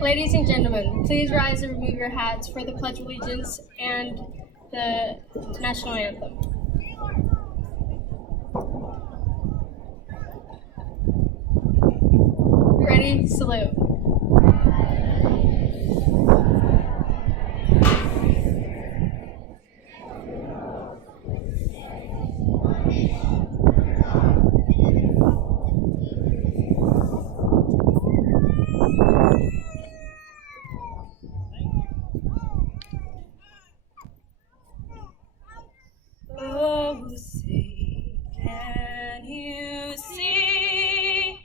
Ladies and gentlemen, please rise and remove your hats for the Pledge of Allegiance and the National Anthem. Ready, salute. Oh, say, can you see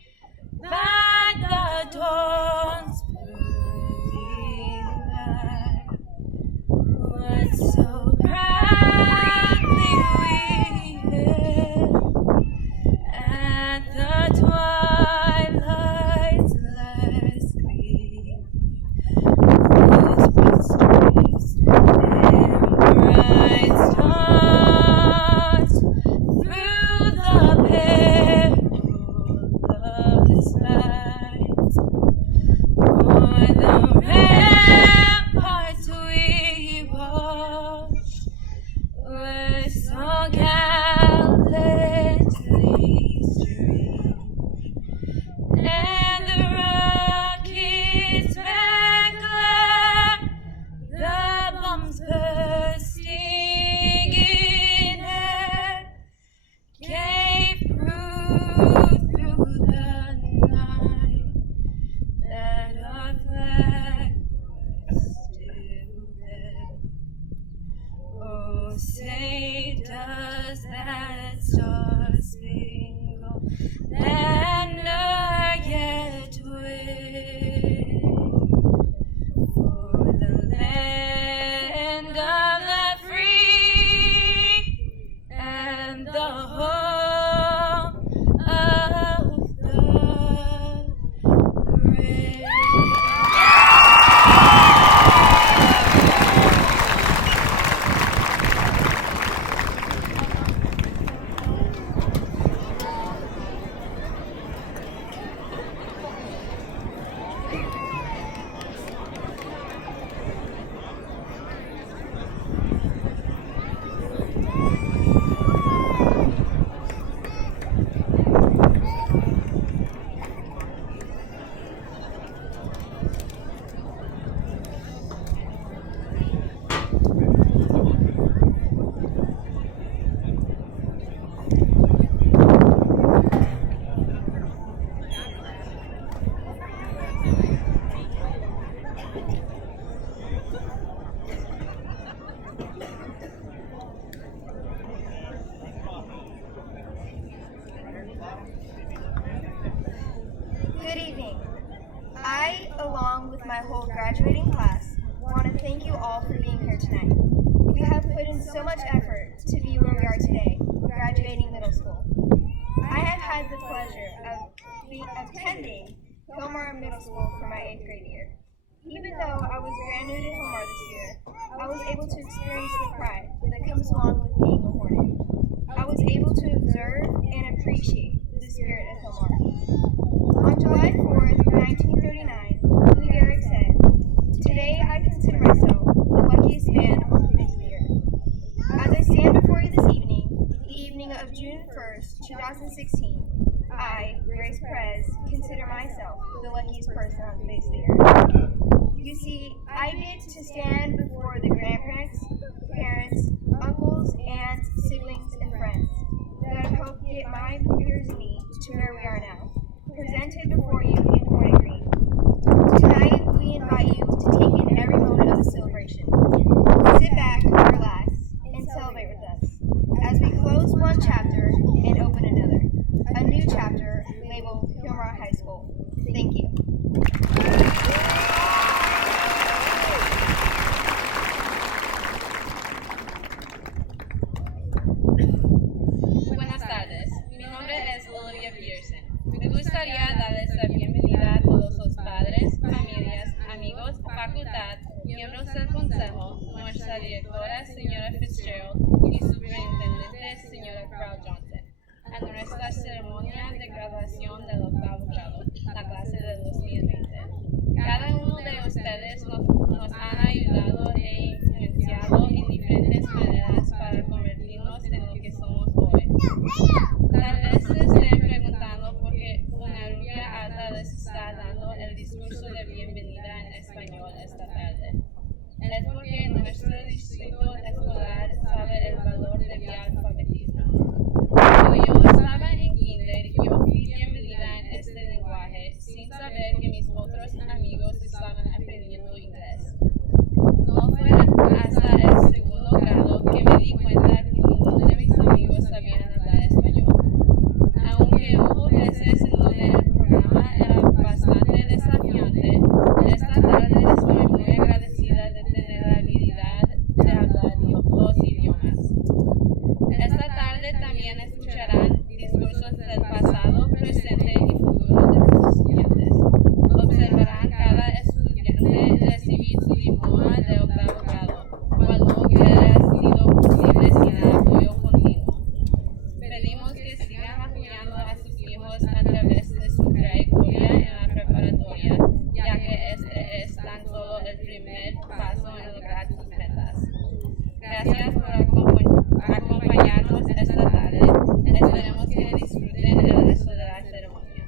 that the dawn's burning light was so proudly weaving at the twilight's last gleam, whose broad streams and bright stars through the perilous fight o'er the ramparts we watched were so gallantly streamed, and the rockets red glare, the bombs bursting in air, came through the night, that our flag was still there. Oh, say does that star-spangled banner yet wave for the land of the free and the home of the brave? Good evening. I, along with my whole graduating class, want to thank you all for being here tonight. You have put in so much effort to be where we are today, graduating middle school. I have had the pleasure of attending Hilmar Middle School for my 8th grade year. Even though I was brand new to Hilmar this year, I was able to experience the pride that comes along with being a Hornet. I was able to observe and appreciate the spirit of Hilmar. On July 4th, 1939, Lou Gehrig said, "Today I consider myself the luckiest man on the face of the earth." As I stand before you this evening, the evening of June 1st, 2016, I, Grace Perez, consider myself the luckiest person on the face of the earth. You see, I get to stand before the grandparents, parents, uncles, aunts, siblings, and friends that have helped get my peers and me to where we are now, presented before you in Hornet Green. Tonight, we invite you to take in every moment of the celebration. Sit back, relax, and celebrate with us as we close one chapter and open another, a new chapter labeled Hilmar High School. Thank you. Buenas tardes, mi nombre es Lilia Pearson. Me gustaría darles la bienvenida a todos los padres, familias, amigos, facultad, miembros del consejo, nuestra directora, señora Fitzgerald, y superintendente, señora Carl Johnson, a nuestra ceremonia de graduación del octavo grado, la clase de 2020. Cada uno de ustedes nos han ayudado e influenciado en diferentes maneras para convertirnos en lo que somos hoy. Tal vez se estén preguntando por qué una rubia alta les está dando el discurso de bienvenida en español esta tarde. Es porque nuestro distrito escolar sabe el valor del bialfabetismo. Cuando yo estaba en kinder, yo fui bienvenida en este lenguaje sin saber que mis otros amigos estaban aprendiendo inglés. No fue hasta el segundo grado que me di cuenta que ninguno de mis amigos sabían hablar español. Aunque hubo veces en donde el programa era bastante desafiante, esta tarde estoy muy agradecida de tener la habilidad de hablar dos idiomas. Esta tarde también escucharán discursos del pasado, presente y futuro de los estudiantes. Observarán cada estudiante recibir su diploma de octavo grado, algo que ha sido posible sin el apoyo continuo. Pedimos que sigan apoyando a sus hijos a través de su trayectoria en la preparatoria, ya que este es tan solo el primer paso en lograr sus metas. Gracias por acompañarnos esta tarde. Esperemos que disfruten el resto de la ceremonia.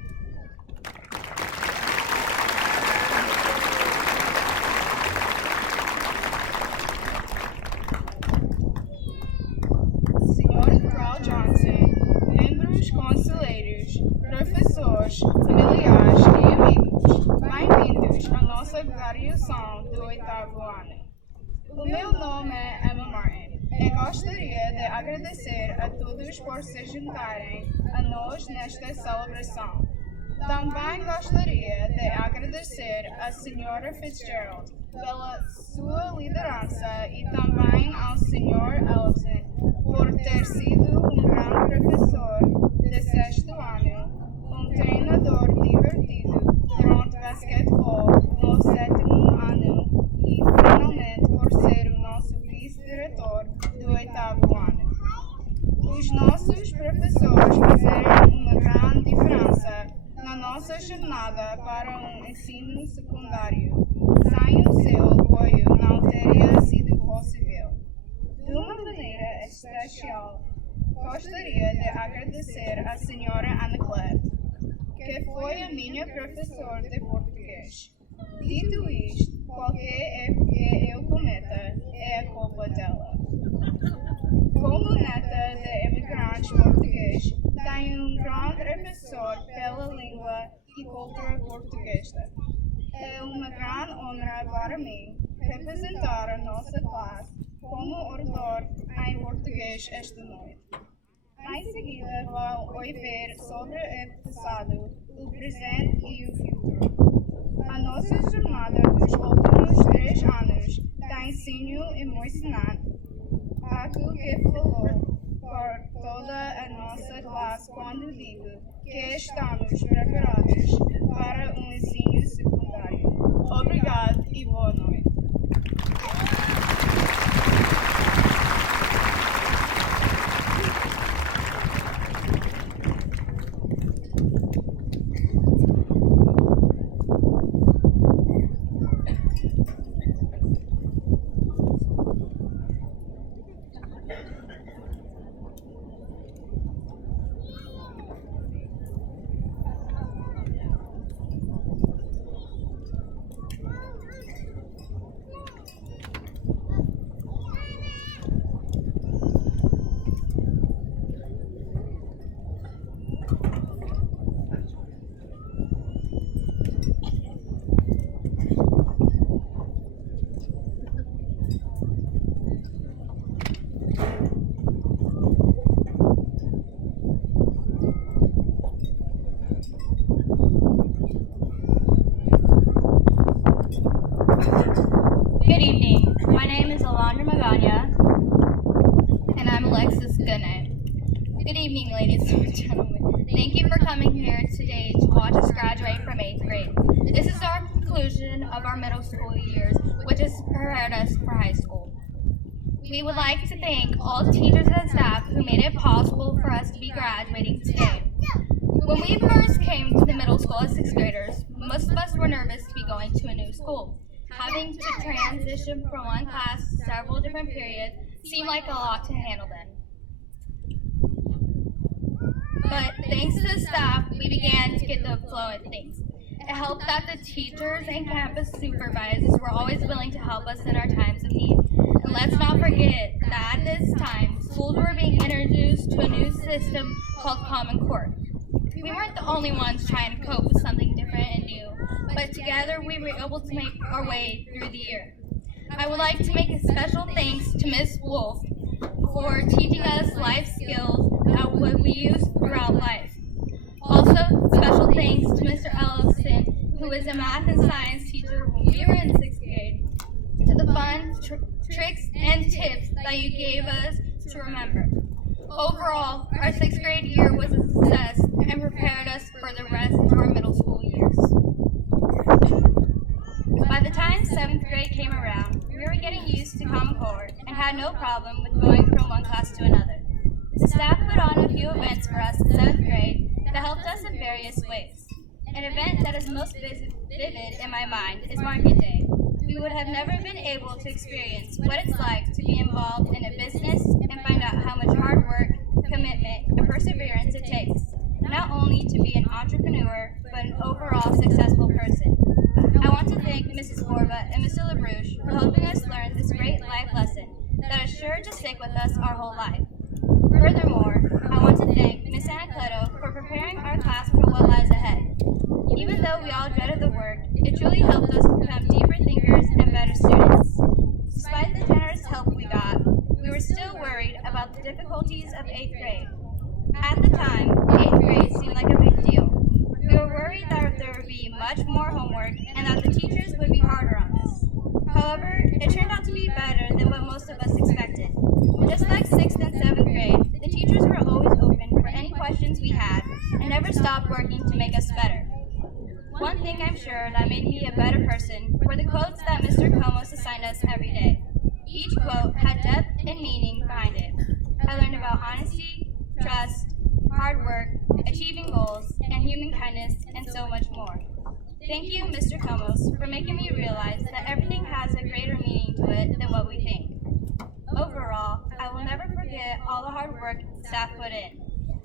Senhor Carl Johnson, membros conselheiros, professores, familiares e amigos, bem-vindos à nossa graduação do oitavo ano. O meu nome é Emma Martin e gostaria de agradecer a todos por se juntarem a nós nesta celebração. Também gostaria de agradecer à Sra. Fitzgerald pela sua liderança e também ao Sr. Ellison por ter sido grande professor de sexto ano, treinador divertido durante basquetebol no sétimo ano e finalmente por ser o nosso vice-diretor do oitavo ano. Os nossos professores fizeram uma grande diferença na nossa jornada para o ensino secundário. Sem o seu apoio não teria sido possível. De uma maneira especial, gostaria de agradecer à Sra. Ana Claire, que foi a minha professora de português. Dito isto, qualquer erro que eu cometa é a culpa dela. Como neta de imigrantes portugueses, tenho grande professor pela língua e cultura portuguesa. É uma grande honra para mim representar a nossa classe como orador em português esta noite. Em seguida, vou ouvir sobre o passado, o presente e o futuro. A nossa jornada dos últimos 3 anos tem sido emocionante. Algo que falou por toda a nossa classe quando digo que estamos preparados para um ensino secundário. Obrigado e boa noite. Good evening. My name is Alondra Magana. And I'm Alexis Gunay. Good evening, ladies and gentlemen. Thank you for coming here today to watch us graduate from 8th grade. This is our conclusion of our middle school years, which has prepared us for high school. We would like to thank all the teachers and staff who made it possible for us to be graduating today. When we first came to the middle school as 6th graders, most of us were nervous to be going to a new school. Having to transition from one class to several different periods seemed like a lot to handle then. But thanks to the staff, we began to get the flow of things. It helped that the teachers and campus supervisors were always willing to help us in our times of need. And let's not forget that at this time, schools were being introduced to a new system called Common Core. We weren't the only ones trying to cope with something different and new, but together we were able to make our way through the year. I would like to make a special thanks to Miss Wolf for teaching us life skills that we use throughout life. Also, special thanks to Mr. Ellison, who was a math and science teacher when we were in 6th grade, to the fun tricks and tips that you gave us to remember. Overall, our 6th grade year was a success and prepared us for the rest of our middle school years. By the time 7th grade came around, we were getting used to Common Core and had no problem with going from one class to another. The staff put on a few events for us in 7th grade that helped us in various ways. An event that is most vivid in my mind is Market Day. We would have never been able to experience what it's like to be involved in a business and find out how much hard work, commitment, and perseverance it takes, not only to be an entrepreneur, but an overall successful person. I want to thank Mrs. Borba and Mr. LaBrouche for helping us learn this great life lesson that is sure to stick with us our whole life. Furthermore, I want to thank Ms. Anacleto for preparing our class for what lies ahead. Even though we all dreaded the work, it truly helped us become deeper thinkers and better students. Despite the generous help we got, we were still worried about the difficulties of 8th grade. At the time, 8th grade seemed like a big deal. We were worried that there would be much more homework and that the teachers would be harder on us. However, it turned out to be better than what most of us expected. Just like 6th and 7th grade, the teachers were always open for any questions we had and never stopped working to make us better. One thing I'm sure that made me a better person were the quotes that Mr. Comos assigned us every day. Each quote had depth and meaning behind it. I learned about honesty, trust, hard work, achieving goals, and human kindness, and so much more. Thank you, Mr. Comos, for making me realize that everything has a greater meaning to it than what we think. Overall, I will never forget all the hard work staff put in.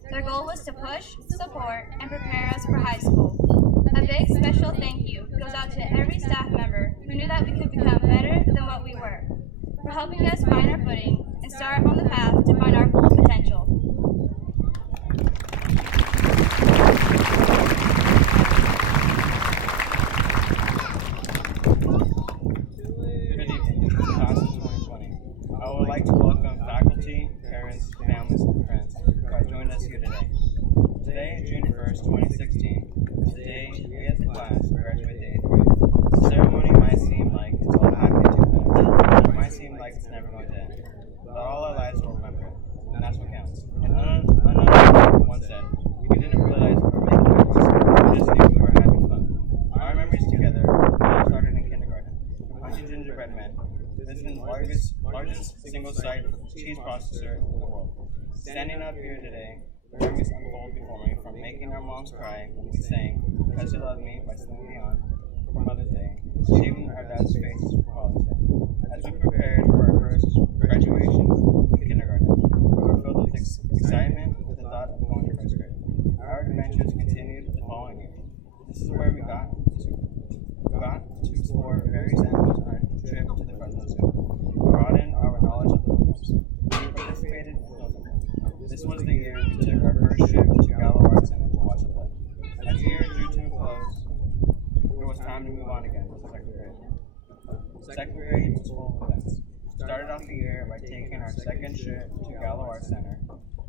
Their goal was to push, support, and prepare us for high school. A big special thank you goes out to every staff member who knew that we could become better than what we were, for helping us find our footing and start on the path to find our full potential. Good evening, class of 2020. I would like to welcome faculty, parents, families, and friends who have joined us here today. Today, June 1st, 2016, is the day we as a class graduate the 8th grade. The ceremony might seem like it's all happening too fast. It might seem like it's never going to end. But all our lives will remember it, and that's what counts. And unknown once said, we didn't realize we were making memories. We just knew we were having fun. Our memories together all started in kindergarten. Punching gingerbread men. This is the largest single-site cheese processor in the world. Standing up here today, the memories unfold before me, from making our moms cry when we sang "Because You Love Me" by Celine Dion for Mother's Day, shaving our dad's faces for Father's Day. As we prepared for our first graduation in kindergarten, we were filled with excitement with the thought of going to first grade. Our adventures continued the following year. This is where we got to explore various animals on our trip to the Fresno Zoo, broaden our knowledge of the animals. We participated in field trip. This was the year we took our first trip to Gallo Art Center to watch a play. As the year drew to a close, it was time to move on again to 2nd grade. 2nd grade was full of events. We started off the year by taking our second trip to Gallo Art Center.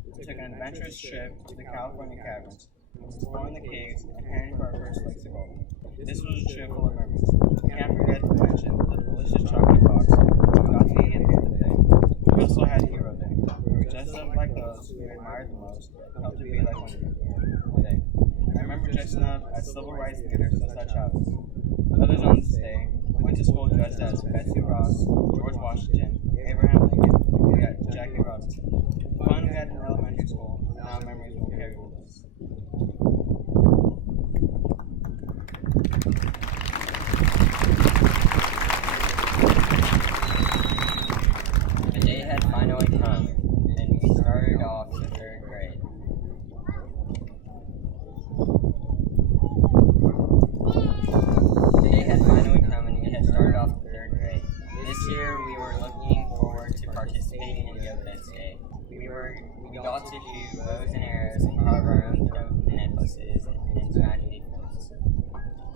We took an adventurous trip to the California caverns, exploring the caves, and heading for our first lakes of gold. This was a trip full of memories. We can't forget to mention the delicious chocolate box we got to eat at the end of the day. We also had Hero Day. We were dressed up like those we admired the most, and helped to be like one of them today. I remember dressing up as civil rights leaders as a child. Others on this day went to school dressed as Betsy Ross, George Washington, Abraham Lincoln, and Jackie Robinson. The fun we had in elementary school, and now memories will carry with us. this day. We got to shoot bows and arrows and carve our own necklaces and magic fruits.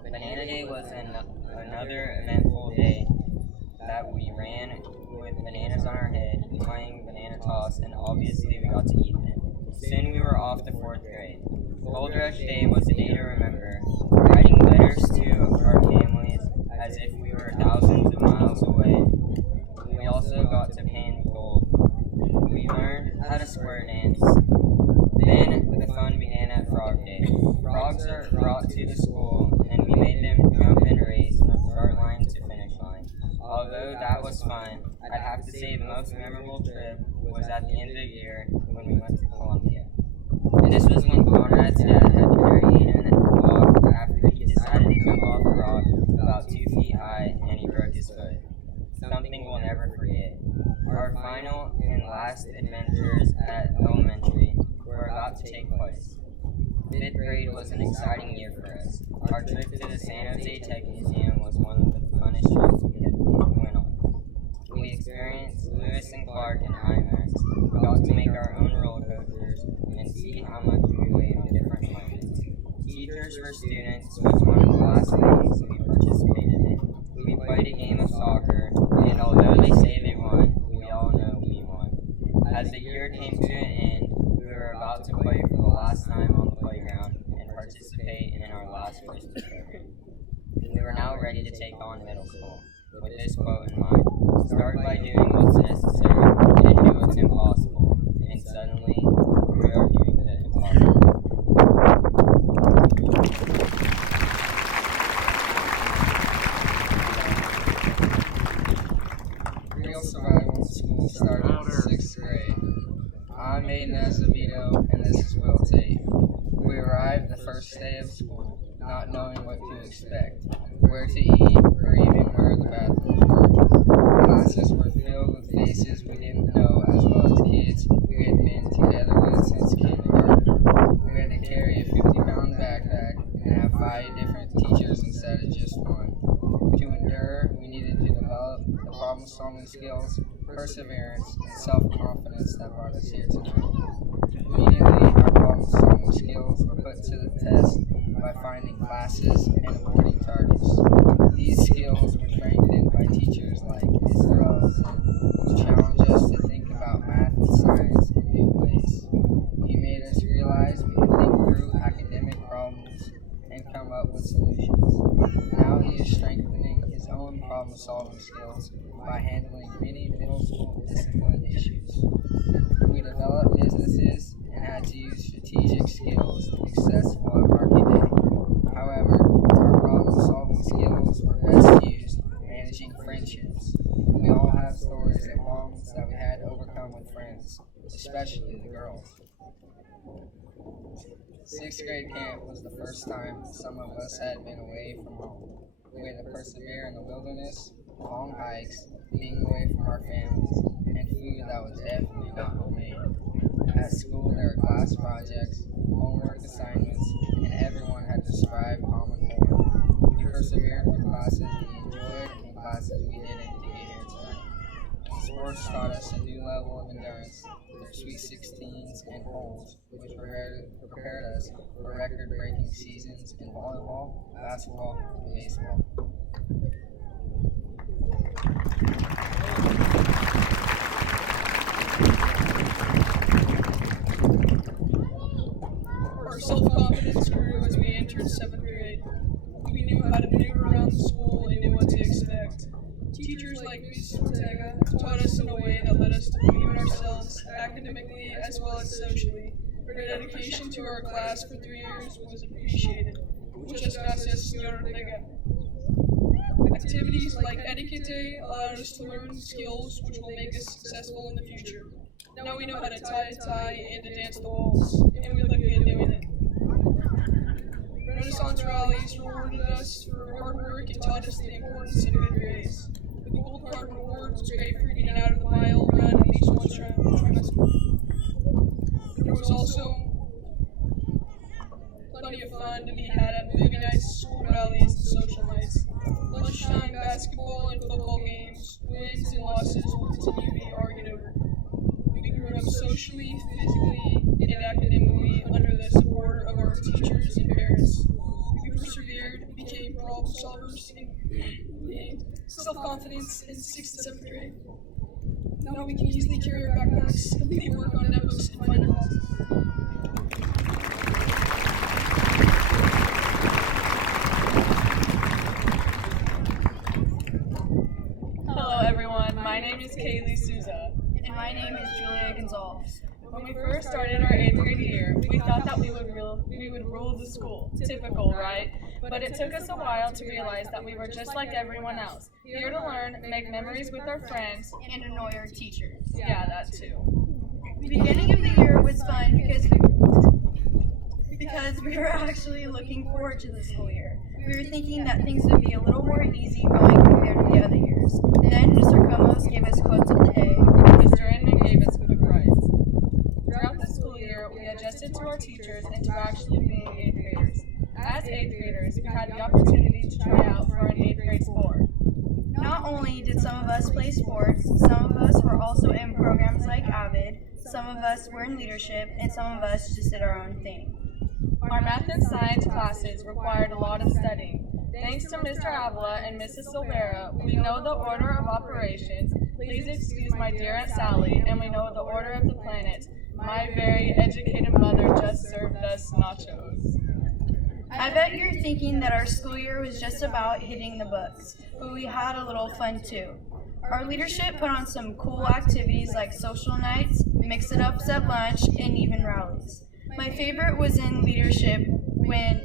Banana Day was another eventful day that we ran with bananas on our head, playing banana toss, and obviously we got to eat them. Soon we were off to 4th grade. Gold Rush Day was a day to remember, writing letters to our families as if we were thousands of miles away. We also got to pan gold. We learned how to square dance. Then the fun began at Frog Day. Frogs are brought to the school, and we made them jump and race from start line to finish line. Although that was fun, I'd have to say the most memorable trip was at the end of the year when we went to Columbia. This was when Conrad's dad had to carry Anna in a walk after he decided to jump off a rock about 2 feet high and he broke his foot. Something we'll never forget. Our final and last adventures at elementary were about to take place. 5th grade was an exciting year for us. Our trip to the San Jose Tech Museum was one of the funnest trips we had went on. We experienced Lewis and Clark and IMAX. We got to make our own roller coasters and see how much we weighed on different planets. Teachers for Students was one of the last things we participated in. We played a game of soccer, and although they say they won, we all know we won. As the year came to an end, we were about to play for the last time on the playground and participate in our last Christmas program. We were now ready to take on middle school, with this quote in mind: start by doing what's necessary and do what's impossible. And suddenly, we are doing the impossible. Real survival in school started in 6th grade. I'm Aiden Azevedo, and this is Will Tate. We arrived the first day of school, not knowing what to expect, where to eat, or even where the bathrooms were. Classes were filled with faces we didn't know, as well as kids we had been together with since kindergarten. We had to carry a 50-pound backpack and have 5 different teachers instead of just one. To endure, we needed to develop the problem-solving skills, perseverance, and self-confidence that brought us here tonight. Immediately, our problem-solving skills were put to the test by finding classes and avoiding targets. These skills were strengthened by teachers like Ms. Rose, who challenged us to think about math and science in new ways. He made us realize we could think through academic problems and come up with solutions. Now he is strengthening his own problem-solving skills by handling many middle school discipline issues. We developed businesses and had to use strategic skills to be successful at market day. However, our problem-solving skills were best used managing friendships. We all have stories and problems that we had to overcome with friends, especially the girls. 6th grade camp was the first time some of us had been away from home. We had to persevere in the wilderness, long hikes, being away from our families, and food that was definitely not homemade. At school, there were class projects, homework assignments, and everyone had to strive common goal. We persevered through classes we enjoyed and classes we didn't to get here tonight. Sports taught us a new level of endurance through Sweet 16s and polls, which prepared us for record-breaking seasons in volleyball, basketball, and baseball. Our self-confidence grew as we entered 7th grade. We knew how to maneuver around the school and knew what to expect. Teachers like Ms. Ortega taught us in a way that led us to believe in ourselves academically as well as socially. Her dedication to our class for 3 years was appreciated. Muchas gracias, Señora Ortega. Activities like Etiquette Day allowed us to learn skills which will make us successful in the future. Now we know how to tie a tie and to dance the waltz, and we look good doing it. Renaissance rallies rewarded us for hard work and taught us the importance of good grades. The gold card reward was great for getting out of the mile run at least one trimester. There was also plenty of fun to be had at movie nights, school rallies, and social nights. Lunchtime basketball and football games, wins and losses will continue to be argued over. We grew up socially, physically, and academically under the support of our teachers and parents. We persevered, became problem solvers, and gained self-confidence in 6th and 7th grade. Now we can easily carry our backpacks, complete work on netbooks, and find our classes. Hello everyone, my name is Kaylee Souza. And my name is Julia Gonzalez. When we first started our 8th grade year, we thought that we would rule the school. Typical, right? But it took us a while to realize that we were just like everyone else, here to learn, make memories with our friends, And annoy our teachers. yeah, that too. The beginning of the year was fun because we were actually looking forward to the school year. We were thinking that things would be a little more easygoing compared to the other years. Then Mr. Comos gave us quotes of the day. Mr. Inman gave us quick rides. Throughout the school year, we adjusted to our teachers and to actually being 8th graders. As 8th graders, we had the opportunity to try out for an 8th grade sport. Not only did some of us play sports, some of us were also in programs like AVID, some of us were in leadership, and some of us just did our own thing. Our math and science classes required a lot of studying. Thanks to Mr. Avila and Mrs. Silvera, we know the order of operations. Please excuse my dear Aunt Sally, and we know the order of the planets. My very educated mother just served us nachos. I bet you're thinking that our school year was just about hitting the books, but we had a little fun too. Our leadership put on some cool activities like social nights, mix-it-ups at lunch, and even rallies. My favorite was in leadership when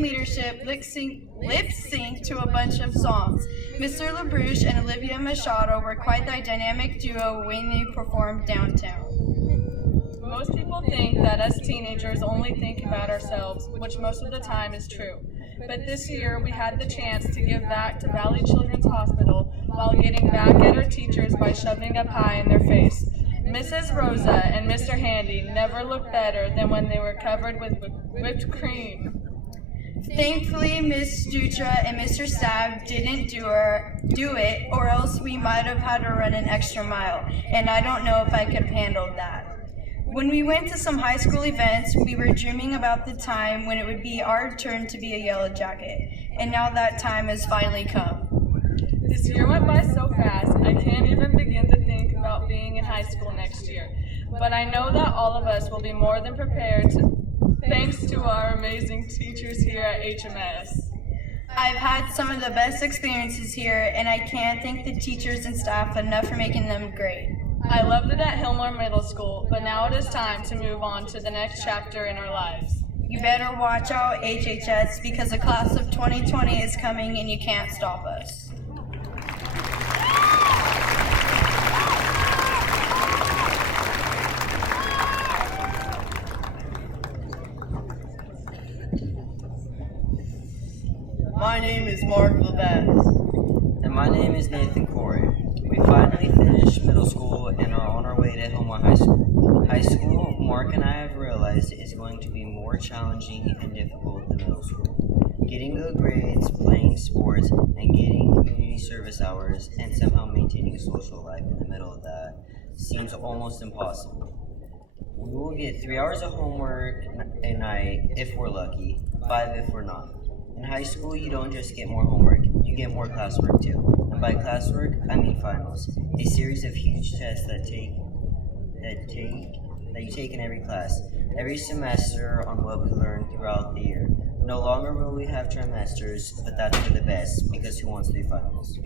leadership lip-synced to a bunch of songs. Mr. LaBrouche and Olivia Machado were quite the dynamic duo when they performed downtown. Most people think that us teenagers only think about ourselves, which most of the time is true. But this year, we had the chance to give back to Valley Children's Hospital while getting back at our teachers by shoving a pie in their face. Mrs. Rosa and Mr. Handy never looked better than when they were covered with whipped cream. Thankfully, Miss Dutra and Mr. Stab didn't do it, or else we might have had to run an extra mile, and I don't know if I could have handled that. When we went to some high school events, we were dreaming about the time when it would be our turn to be a yellow jacket, and now that time has finally come. This year went by so fast, I can't even begin to think about being in high school next year. But I know that all of us will be more than prepared thanks to our amazing teachers here at HMS. I've had some of the best experiences here, and I can't thank the teachers and staff enough for making them great. I loved it at Hilmar Middle School, but now it is time to move on to the next chapter in our lives. You better watch out, HHS, because the class of 2020 is coming and you can't stop us. My name is Mark Labatt. And my name is Nathan Corey. We finally finished middle school and are on our way to Hilmar High School. High school, Mark and I have realized, is going to be more challenging and difficult than middle school. Getting good grades, playing sports, and getting community service hours, and somehow maintaining a social life in the middle of that seems almost impossible. We will get 3 hours of homework a night if we're lucky, 5 if we're not. In high school, you don't just get more homework, you get more classwork too. And by classwork, I mean finals, a series of huge tests that you take in every class, every semester on what we learn throughout the year. No longer will we have trimesters, but that's for the best, because who wants to do finals?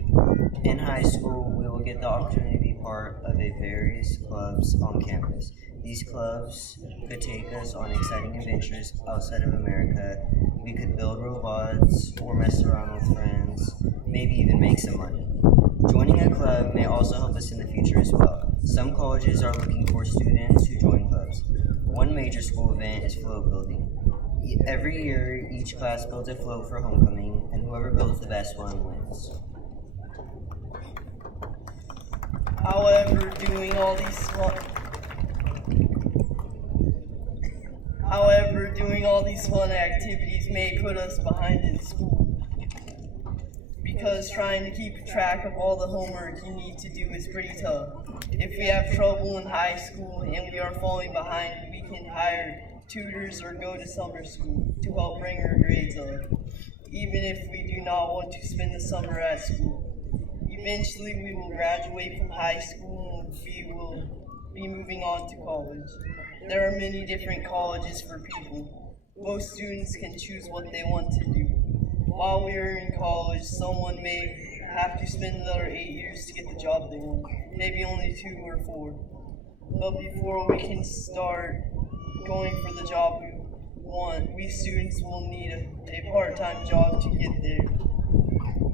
In high school, we will get the opportunity to be part of various clubs on campus. These clubs could take us on exciting adventures outside of America. We could build robots or mess around with friends, maybe even make some money. Joining a club may also help us in the future as well. Some colleges are looking for students who join clubs. One major school event is float building. Every year, each class builds a float for homecoming, and whoever builds the best one wins. However, doing all these fun activities may put us behind in school. because trying to keep track of all the homework you need to do is pretty tough. If we have trouble in high school and we are falling behind, we can hire tutors or go to summer school to help bring our grades up, even if we do not want to spend the summer at school. Eventually, we will graduate from high school and we will be moving on to college. There are many different colleges for people. Most students can choose what they want to do. While we are in college, someone may have to spend another 8 years to get the job they want, maybe only 2 or 4. But before we can start going for the job we want, we students will need a part-time job to get there.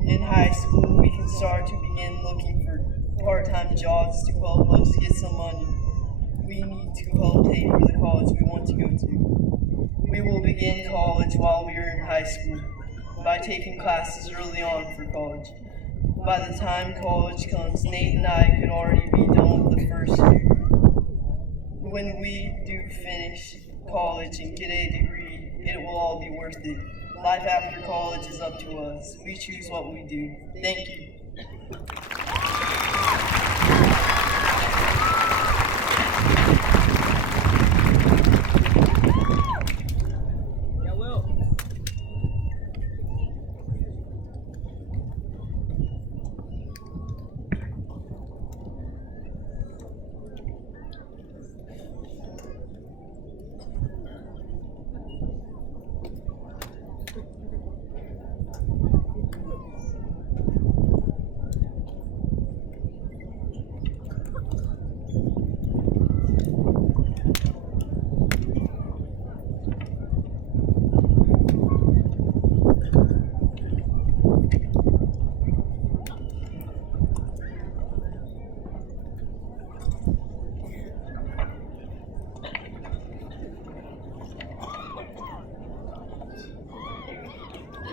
In high school, we can start to begin looking for part-time jobs to help us get some money we need to help pay for the college we want to go to. We will begin college while we are in high school by taking classes early on for college. By the time college comes, Nate and I could already be done with the first year. When we do finish college and get a degree, it will all be worth it. Life after college is up to us. We choose what we do. Thank you.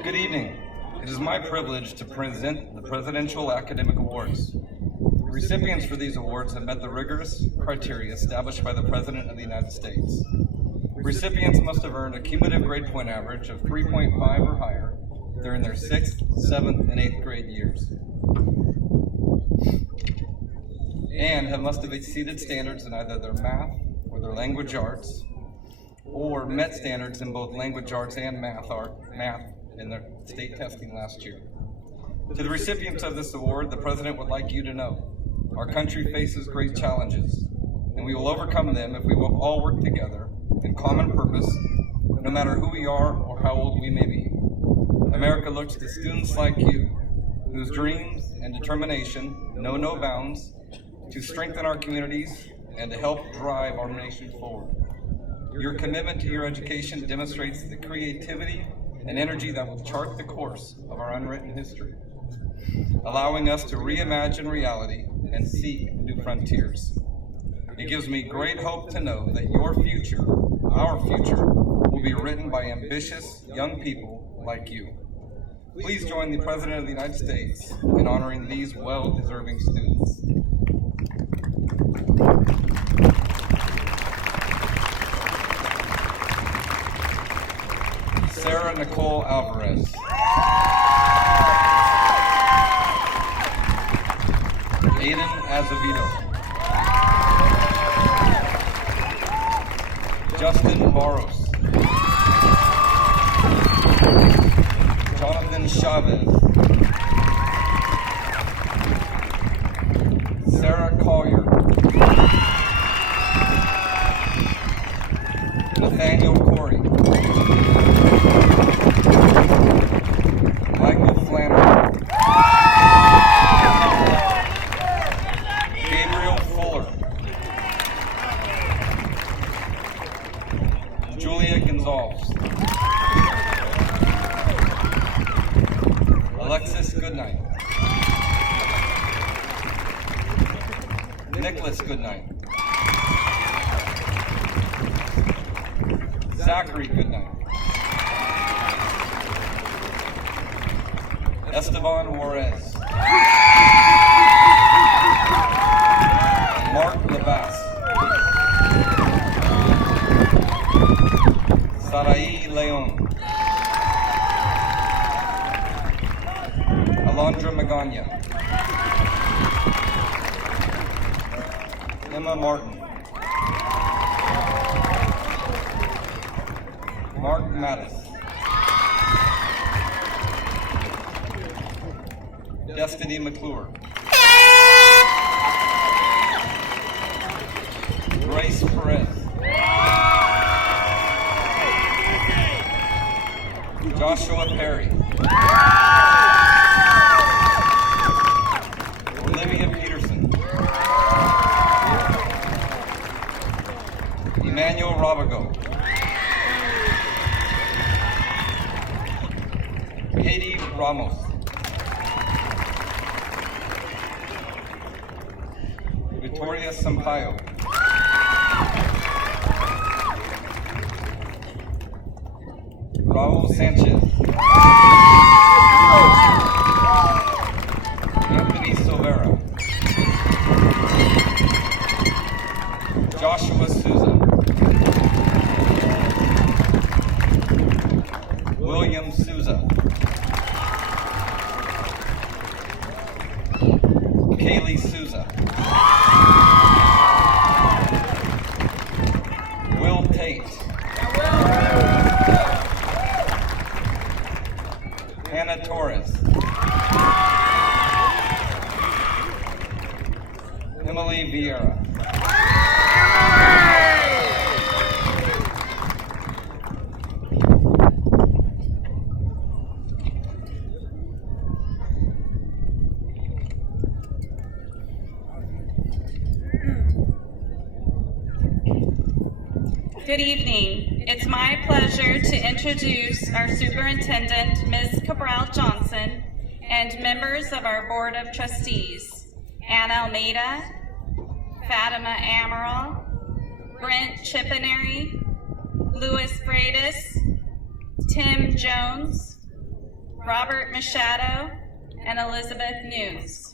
Good evening. It is my privilege to present the Presidential Academic Awards. The recipients for these awards have met the rigorous criteria established by the President of the United States. Recipients must have earned a cumulative grade point average of 3.5 or higher during their 6th, 7th, and 8th grade years, and must have exceeded standards in either their math or their language arts, or met standards in both language arts and math in their state testing last year. To the recipients of this award, the President would like you to know our country faces great challenges, and we will overcome them if we will all work together in common purpose, no matter who we are or how old we may be. America looks to students like you, whose dreams and determination know no bounds, to strengthen our communities and to help drive our nation forward. Your commitment to your education demonstrates the creativity and energy that will chart the course of our unwritten history, allowing us to reimagine reality and seek new frontiers. It gives me great hope to know that your future, our future, will be written by ambitious young people like you. Please join the President of the United States in honoring these well-deserving students. Sarah Nicole Alvarez. Aiden Azevedo. Justin Barros. Jonathan Chavez. Sarah Collier. Nathaniel Corey. Michael Flannery. Gabriel Fuller. Julia Gonzalez. Alexis Goodnight. Nicholas Goodnight. Zachary Goodnight. Esteban Juarez. Mark Labas. Sarai Leon. Alondra Magana. Emma Martin. Mark Mattis. Destiny McClure. Grace Perez. Joshua Perry. Olivia Peterson. Emmanuel Robigo. Katie Ramos. Victoria Sampaio. Raul Sanchez. Anthony Silvera. Joshua Souza. William Souza. Kaylee Souza. Will Tate. Hannah Torres. Emily Vieira. Good evening. It's my pleasure to introduce our superintendent, Ms. Cabral Johnson, and members of our Board of Trustees, Anna Almeida, Fatima Amaral, Brent Chippenary, Louis Freitas, Tim Jones, Robert Machado, and Elizabeth News.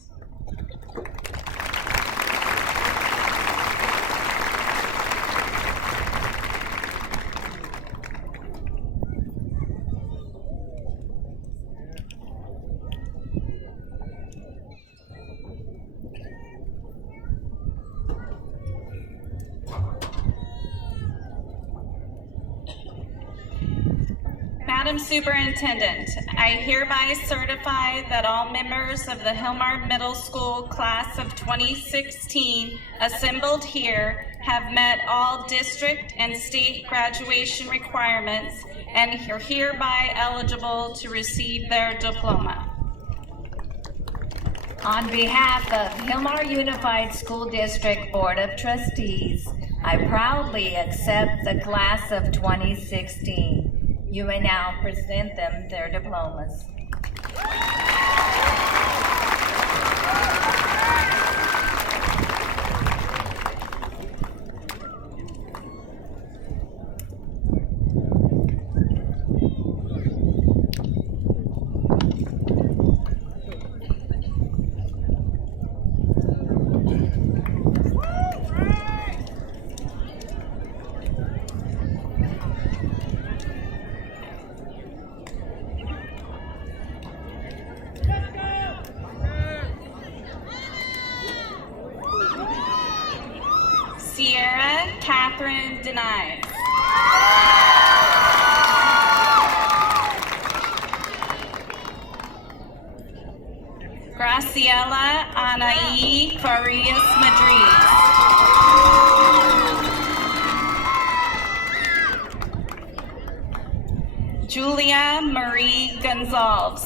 Madam Superintendent, I hereby certify that all members of the Hilmar Middle School class of 2016 assembled here have met all district and state graduation requirements and are hereby eligible to receive their diploma. On behalf of Hilmar Unified School District Board of Trustees, I proudly accept the class of 2016. You may now present them their diplomas. Sierra Catherine Denies. Graciela Anaí Farias Madrid. Julia Marie Gonzalez.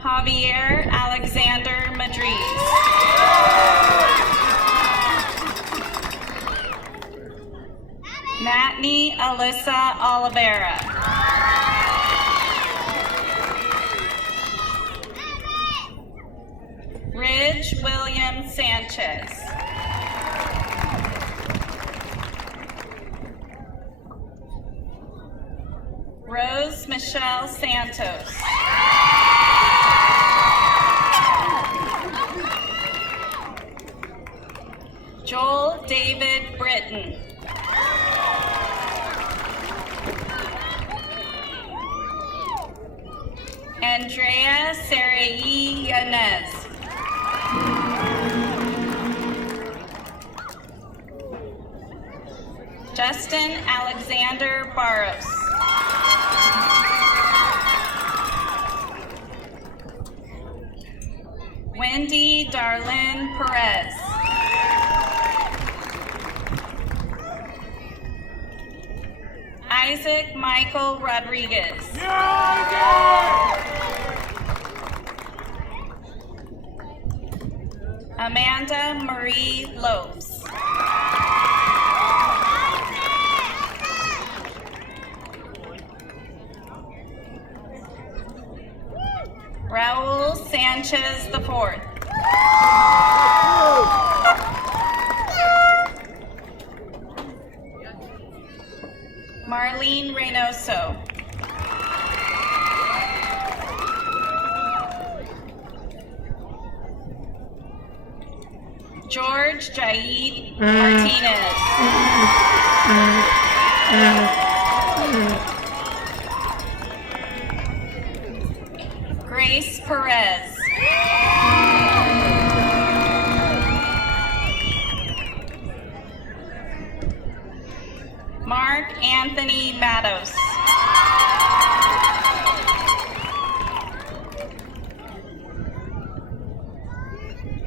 Javier Alexander Madrid. Matney Alyssa Oliveira. Ridge William Sanchez. Rose Michelle Santos. Joel David Britton. Andrea Sarai Yanez. Justin Alexander Barros. Wendy Darlene Perez. Isaac Michael Rodriguez. Amanda Marie Lopes. Raul Sanchez IV. Marlene Reynoso. George Jaid Martinez. Grace Perez. Mark Anthony Matos.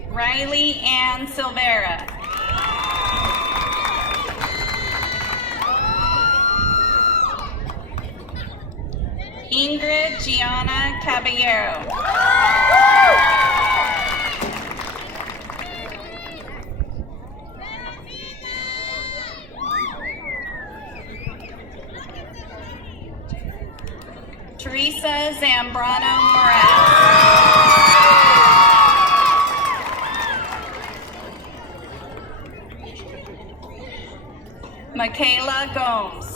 Riley Ann Silvera. Ingrid Gianna Caballero. Teresa Zambrano Morales. Michaela Gomes.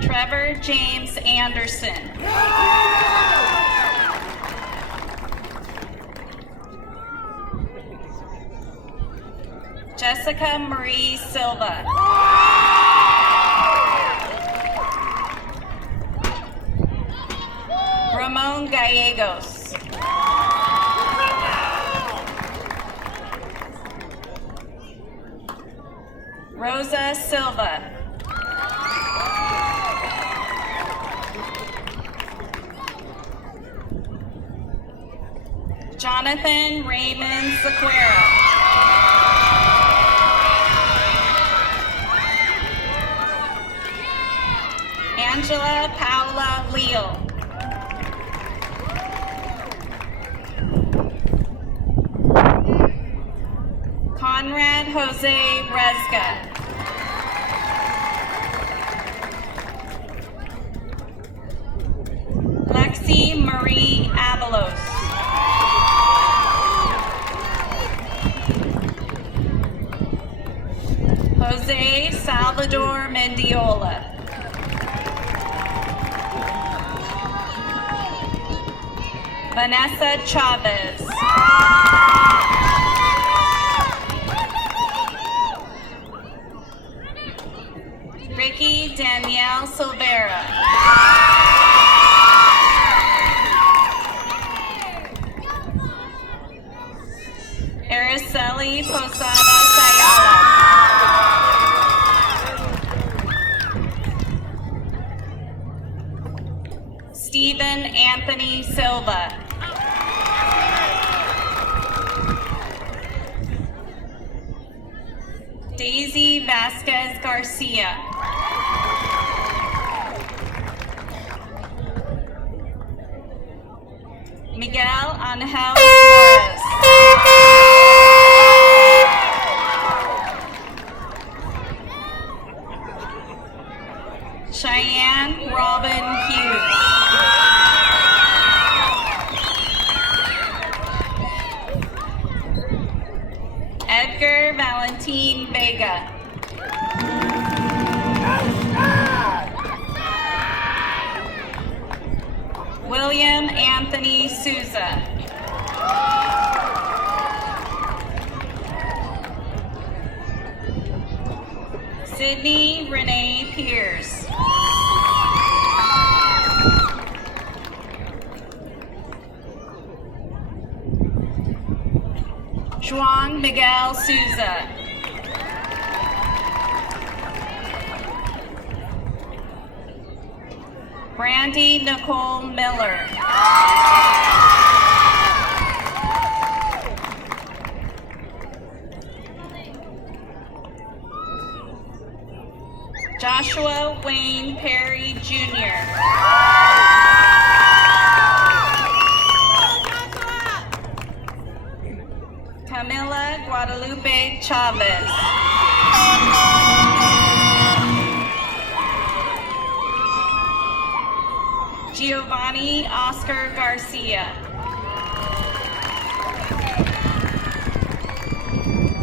Trevor James Anderson. Jessica Marie Silva. Ramon Gallegos. Rosa Silva. Jonathan Raymond Sequeira. Angela Paula Leal. Conrad Jose Rezga. Lexi Marie Avalos. Jose Salvador Mendiola. Vanessa Chavez. Ricky Danielle Silvera. Araceli Posada Sayala. Stephen Anthony Silva. Daisy Vasquez Garcia. Miguel Angel Flores. Cheyenne Robin Hughes. Edgar Valentin Vega. William Anthony Souza. Sydney Renee Pierce. Juan Miguel Souza. Brandy Nicole Miller. Joshua Wayne Perry Jr. Camila Guadalupe Chavez. Giovanni Oscar Garcia.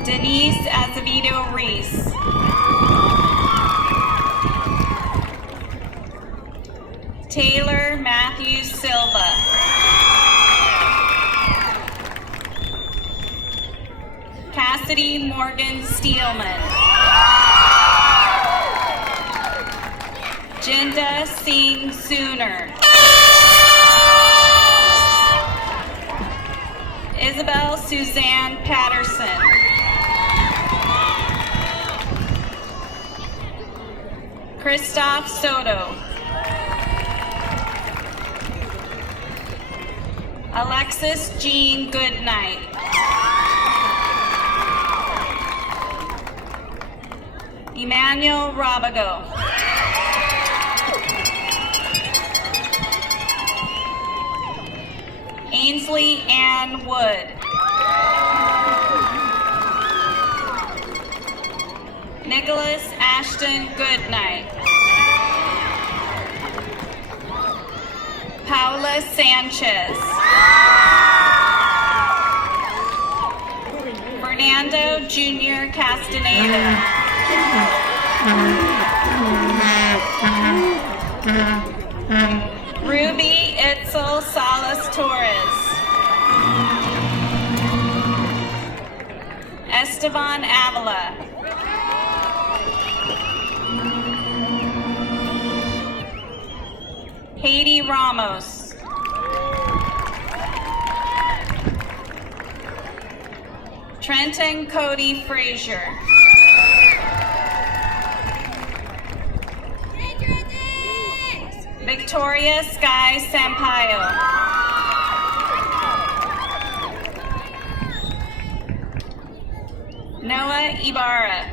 Denise Azevedo Reese. Taylor Matthew Silva. Cassidy Morgan Steelman. Jinda Singh Sooner. Isabel Suzanne Patterson. Christoph Soto. Alexis Jean Goodnight. Emmanuel Rabago. Ainsley Ann Wood. Nicholas Ashton Goodnight. Paula Sanchez. Fernando Jr. Castaneda. Ruby Itzel Salas Torres. Esteban Avila. Haiti Ramos. Trenton Cody Frazier. Victoria Sky Sampaio. Noah Ibarra.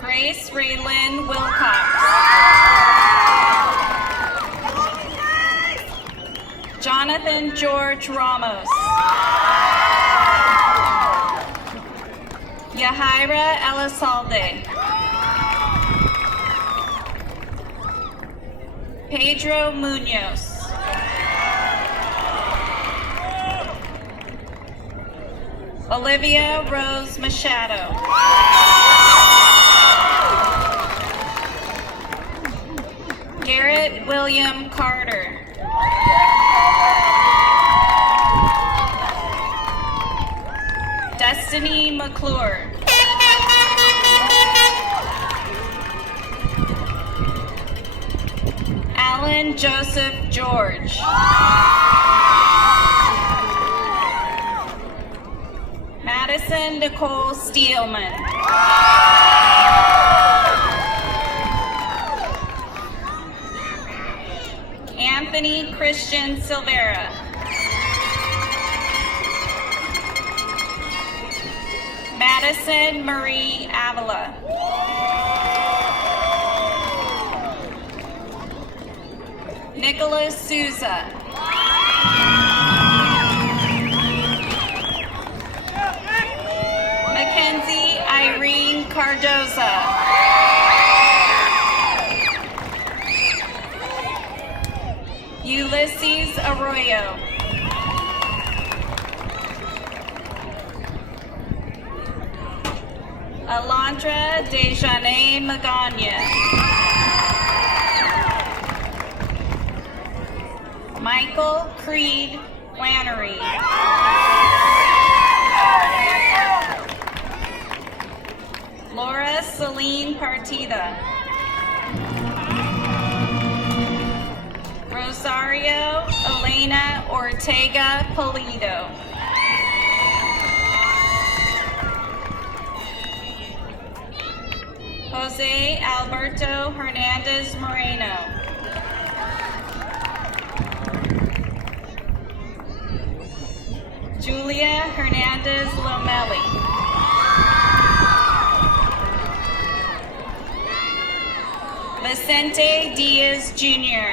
Grace Raylyn Wilcox. Jonathan George Ramos. Yahaira Elizalde. Pedro Munoz. Olivia Rose Machado. Garrett William Carter. Destiny McClure. Alan Joseph George. Madison Nicole Steelman. Anthony Christian Silvera. Madison Marie Avila. Nicholas Souza. Mackenzie Irene Cardoza. Ulysses Arroyo. Alondra Dejanay Magana. Michael Creed Flannery. Laura Celine Partida. Rosario Elena Ortega Pulido. Jose Alberto Hernandez Moreno. Julia Hernandez Lomelli. Vicente Diaz Jr.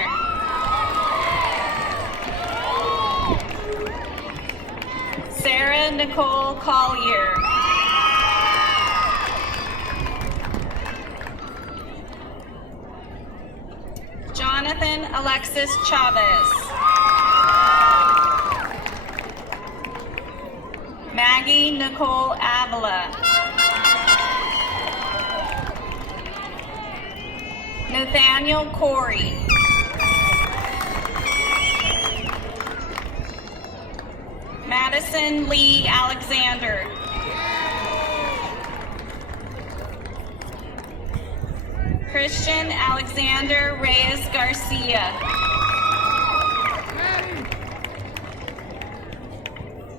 Sarah Nicole Collier. Jonathan Alexis Chavez. Maggie Nicole Avila. Nathaniel Corey. Madison Lee Alexander. Christian Alexander Reyes Garcia.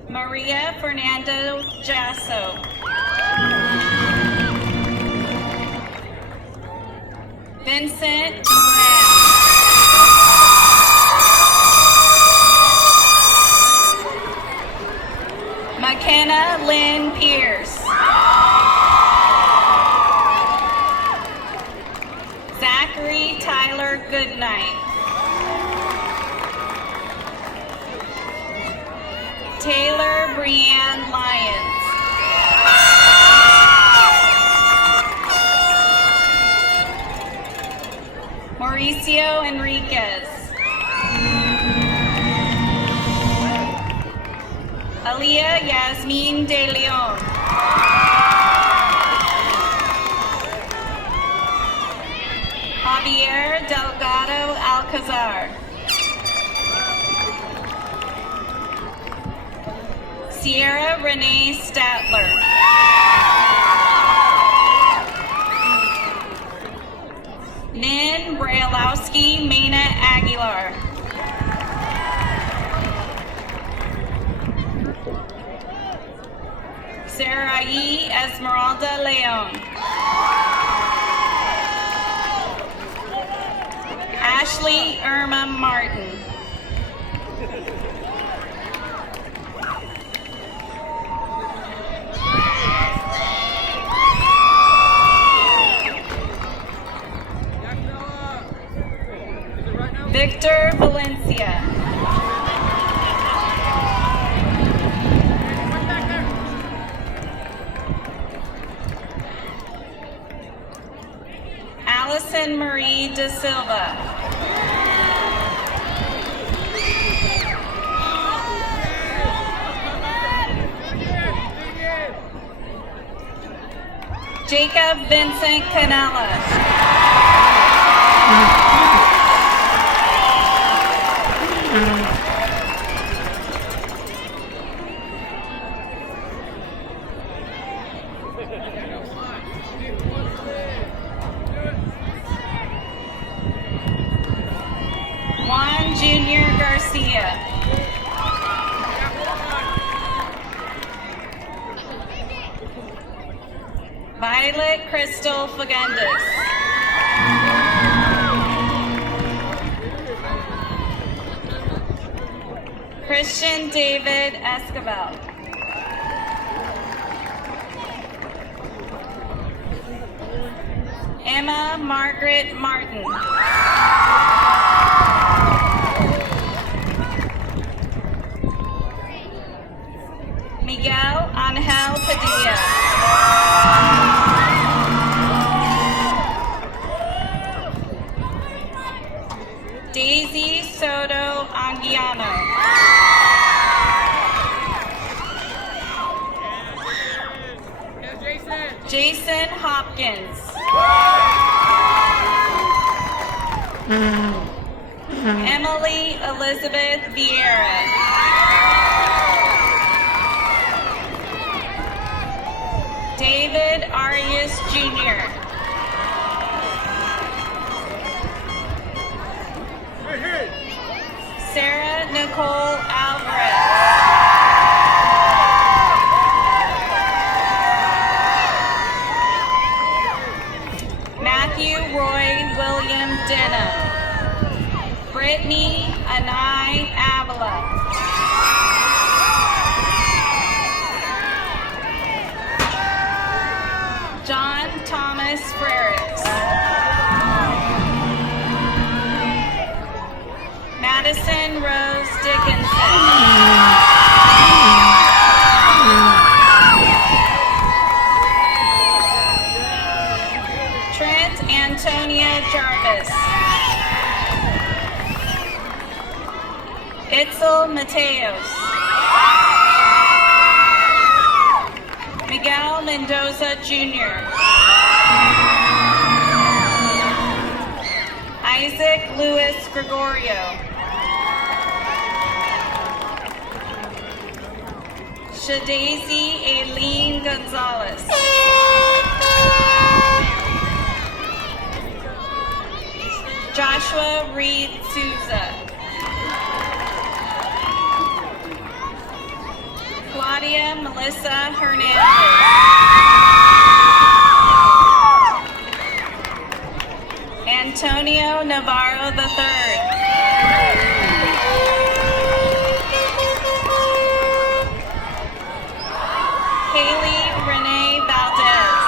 Maria Fernando Jasso. Vincent Moran. McKenna Lynn Pierce. Zachary Tyler Goodnight. Taylor Brianne Lyons. Mauricio Enriquez. Aaliyah Yasmin De Leon. Javier Delgado Alcazar. Sierra Renee Statler. Nin Brailowski Mena Aguilar. Sarai Esmeralda Leon. Ashley Irma Martin. Victor Valencia. Allison Marie De Silva. Jacob Vincent Canella. Juan Junior Garcia. Violet Crystal Fagundes. Christian David Escobar. Emma Margaret Martin. Miguel Angel Padilla. Daisy Soto Anguiano. Jason Hopkins. Emily Elizabeth Vieira. David Arias Jr. Sarah Nicole Alvarez. Matthew Roy William Denham. Brittany Anai Avila. John Thomas Frericks. Madison Rose Dickinson. Trent Antonia Jarvis. Itzel Mateos. Miguel Mendoza Jr. Isaac Luis Gregorio. Shadazy Aileen Gonzalez. Joshua Reed Souza. Claudia Melissa Hernandez. Antonio Navarro III. Haley Renee Valdez.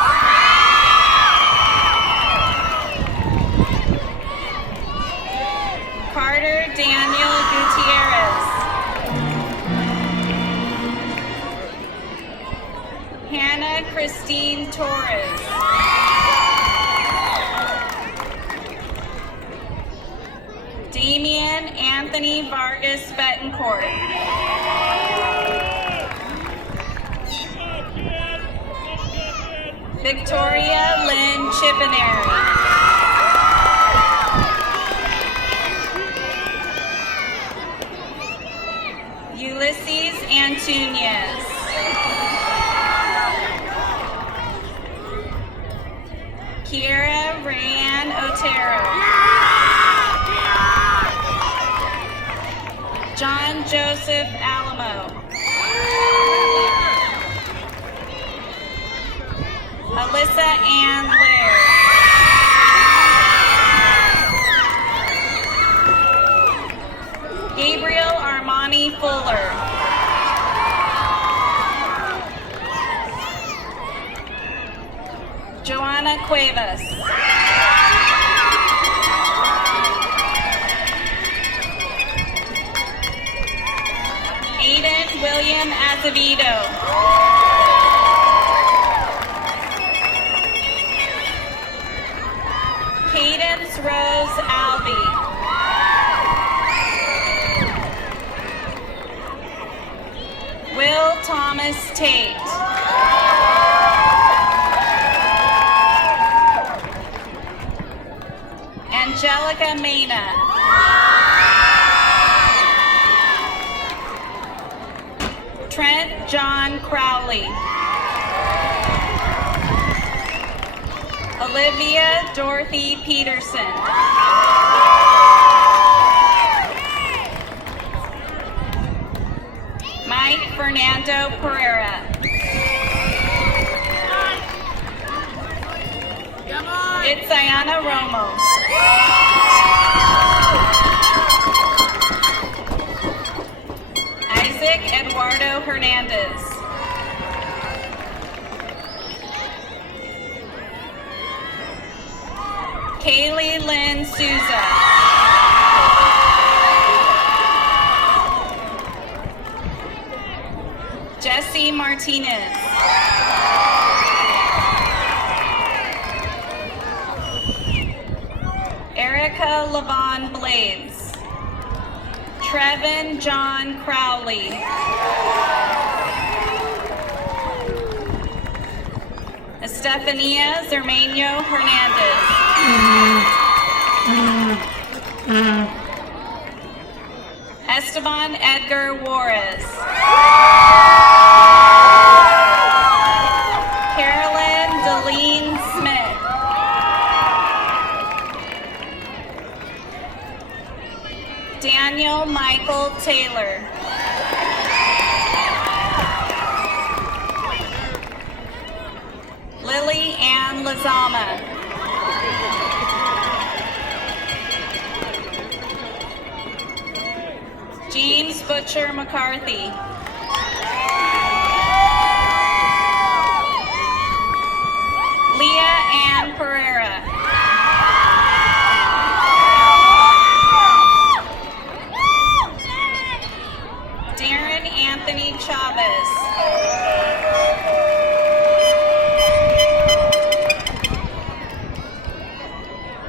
Carter Daniel Gutierrez. Hannah Christine Torres. Damian Anthony Vargas Betancourt. Victoria Lynn Chippenary. Ulysses Antunes. Kiera Rayanne Otero. John Joseph Alamo. Alyssa Ann Laird. Gabriel Armani Fuller. Joanna Cuevas. Aiden William Azevedo. Cadence Rose Albee. Will Thomas Tate. Angelica Mena. Trent John Crowley. Olivia Dorothy Peterson. Mike Fernando Pereira. It's Ayana Romo. Isaac Eduardo Hernandez. Kaylee Lynn Souza. Jesse Martinez. Erica Lavon Blades. Trevin John Crowley. Estefania Zermeño Hernandez. Esteban Edgar Juarez. Carolyn Deline Smith. Daniel Michael Taylor. Lily Ann Lazama. James Butcher McCarthy. Leah Ann Pereira. Darren Anthony Chavez.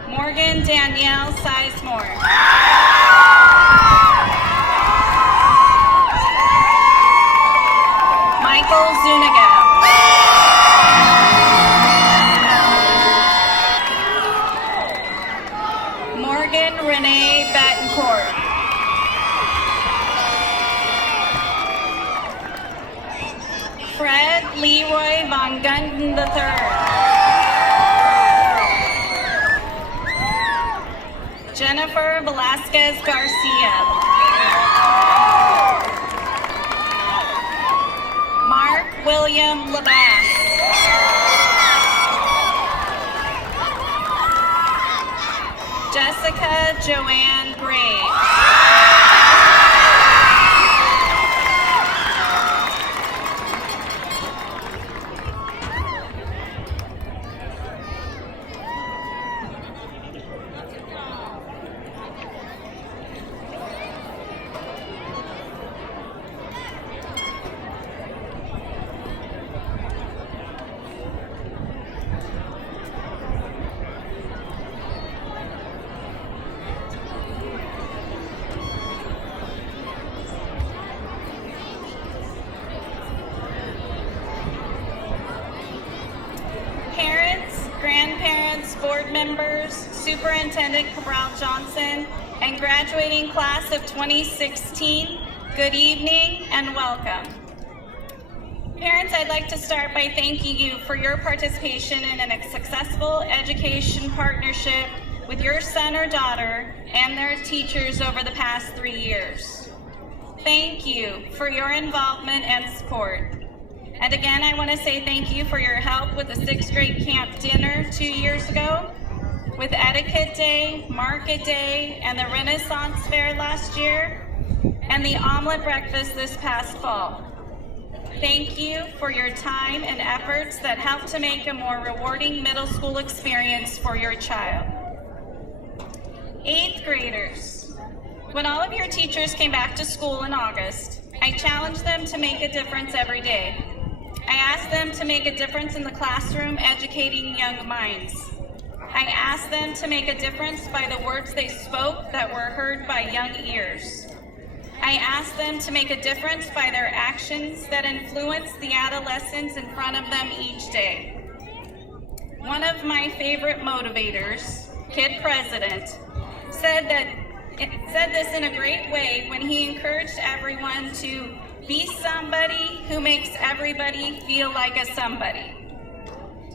Morgan Danielle Sizemore. Michael Zuniga. Morgan Renee Betancourt. Fred Leroy Von Gunton III. Jennifer Velasquez Garcia. Mark William Labasse. Jessica Joanne Gray. Grandparents, board members, Superintendent Cabral Johnson, and graduating class of 2016, good evening and welcome. Parents, I'd like to start by thanking you for your participation in a successful education partnership with your son or daughter and their teachers over the past 3 years. Thank you for your involvement and support. And again, I want to say thank you for your help with the 6th grade camp dinner 2 years ago, with Etiquette Day, Market Day, and the Renaissance Fair last year, and the omelet breakfast this past fall. Thank you for your time and efforts that help to make a more rewarding middle school experience for your child. 8th graders, when all of your teachers came back to school in August, I challenged them to make a difference every day. I asked them to make a difference in the classroom educating young minds. I asked them to make a difference by the words they spoke that were heard by young ears. I asked them to make a difference by their actions that influence the adolescents in front of them each day. One of my favorite motivators, Kid President, said this in a great way when he encouraged everyone to be somebody who makes everybody feel like a somebody.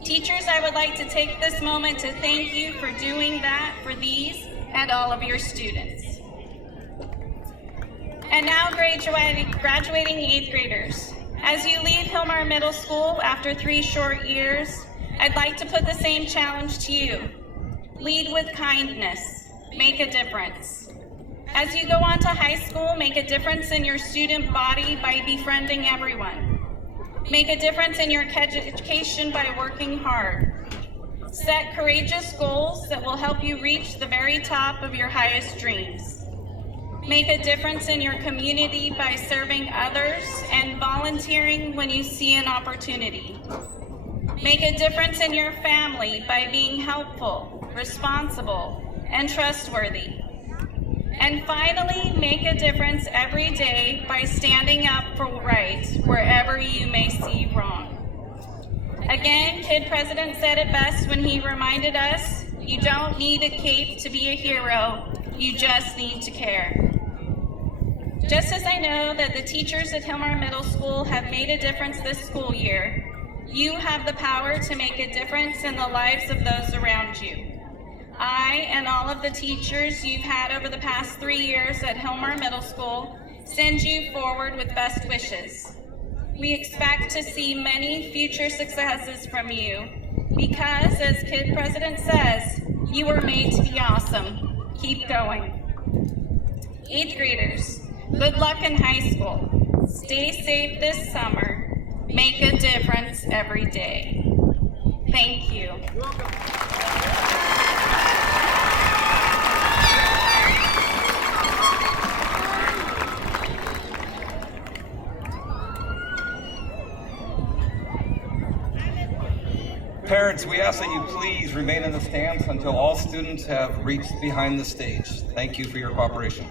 Teachers, I would like to take this moment to thank you for doing that for these and all of your students. And now graduating 8th graders. As you leave Hilmar Middle School after 3 short years, I'd like to put the same challenge to you. Lead with kindness, make a difference. As you go on to high school, make a difference in your student body by befriending everyone. Make a difference in your education by working hard. Set courageous goals that will help you reach the very top of your highest dreams. Make a difference in your community by serving others and volunteering when you see an opportunity. Make a difference in your family by being helpful, responsible, and trustworthy. And finally, make a difference every day by standing up for right wherever you may see wrong. Again, Kid President said it best when he reminded us, you don't need a cape to be a hero, you just need to care. Just as I know that the teachers at Hilmar Middle School have made a difference this school year, you have the power to make a difference in the lives of those around you. I and all of the teachers you've had over the past 3 years at Hilmar Middle School send you forward with best wishes. We expect to see many future successes from you because, as KID President says, you were made to be awesome. Keep going. 8th graders, good luck in high school. Stay safe this summer. Make a difference every day. Thank you. Parents, we ask that you please remain in the stands until all students have reached behind the stage. Thank you for your cooperation.